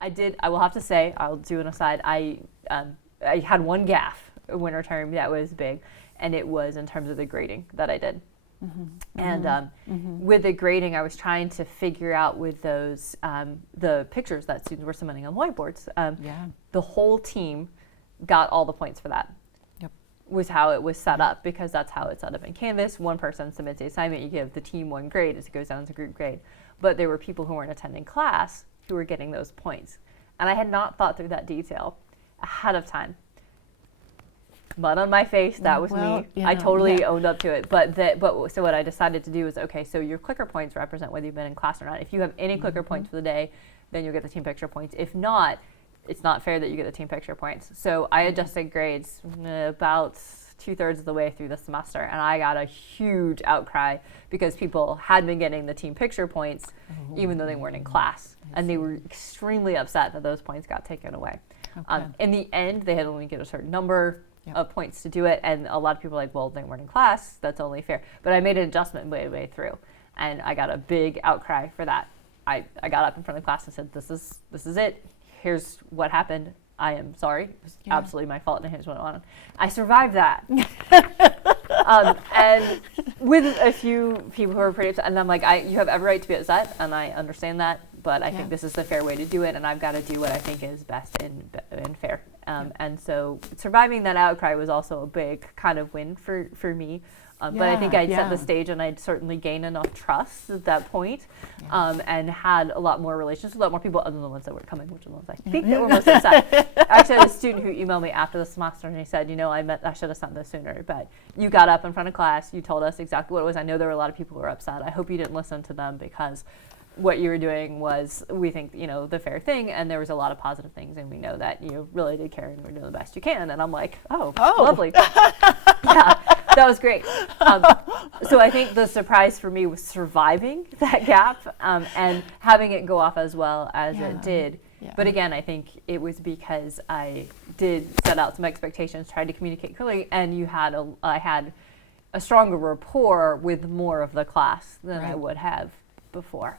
I will have to say, I'll do an aside, I had one gaffe winter term that was big, and it was in terms of the grading that I did. And with the grading, I was trying to figure out with those, the pictures that students were submitting on whiteboards, the whole team got all the points for that. Was how it was set up, because that's how it's set up in Canvas. One person submits the assignment, you give the team one grade as it goes down to group grade. But there were people who weren't attending class who were getting those points. And I had not thought through that detail ahead of time. Mud on my face, that was me. I totally owned up to it. So what I decided to do was, okay, so your clicker points represent whether you've been in class or not. If you have any clicker points for the day, then you'll get the team picture points. If not, it's not fair that you get the team picture points. So I adjusted grades about 2/3 of the way through the semester, and I got a huge outcry because people had been getting the team picture points even though they weren't in class. And they were extremely upset that those points got taken away. In the end, they had only get a certain number of points to do it, and a lot of people were like, well, they weren't in class, that's only fair. But I made an adjustment way through, and I got a big outcry for that. I got up in front of the class and said, this is it. Here's what happened. I am sorry. It was absolutely my fault, and here's what I wanted. I survived that. And with a few people who were pretty upset, and I'm like, you have every right to be upset, and I understand that, but I think this is the fair way to do it, and I've got to do what I think is best and fair. And so surviving that outcry was also a big kind of win for me. But I think I'd set the stage, and I'd certainly gained enough trust at that point, and had a lot more relations with a lot more people other than the ones that were coming, which are the ones I think that were most upset. I actually had a student who emailed me after the semester, and he said, I should have sent this sooner, but you got up in front of class, you told us exactly what it was. I know there were a lot of people who were upset. I hope you didn't listen to them, because what you were doing was, we think, the fair thing, and there was a lot of positive things, and we know that you really did care and were doing the best you can. And I'm like, oh. Lovely. Yeah, that was great. So I think the surprise for me was surviving that gap, and having it go off as well as it did. But again, I think it was because I did set out some expectations, tried to communicate clearly, and I had a stronger rapport with more of the class than I would have before.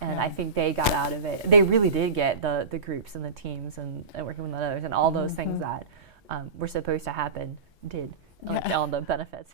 I think they got out of it. They really did get the groups and the teams and working with others, and all those things that were supposed to happen did, all the benefits.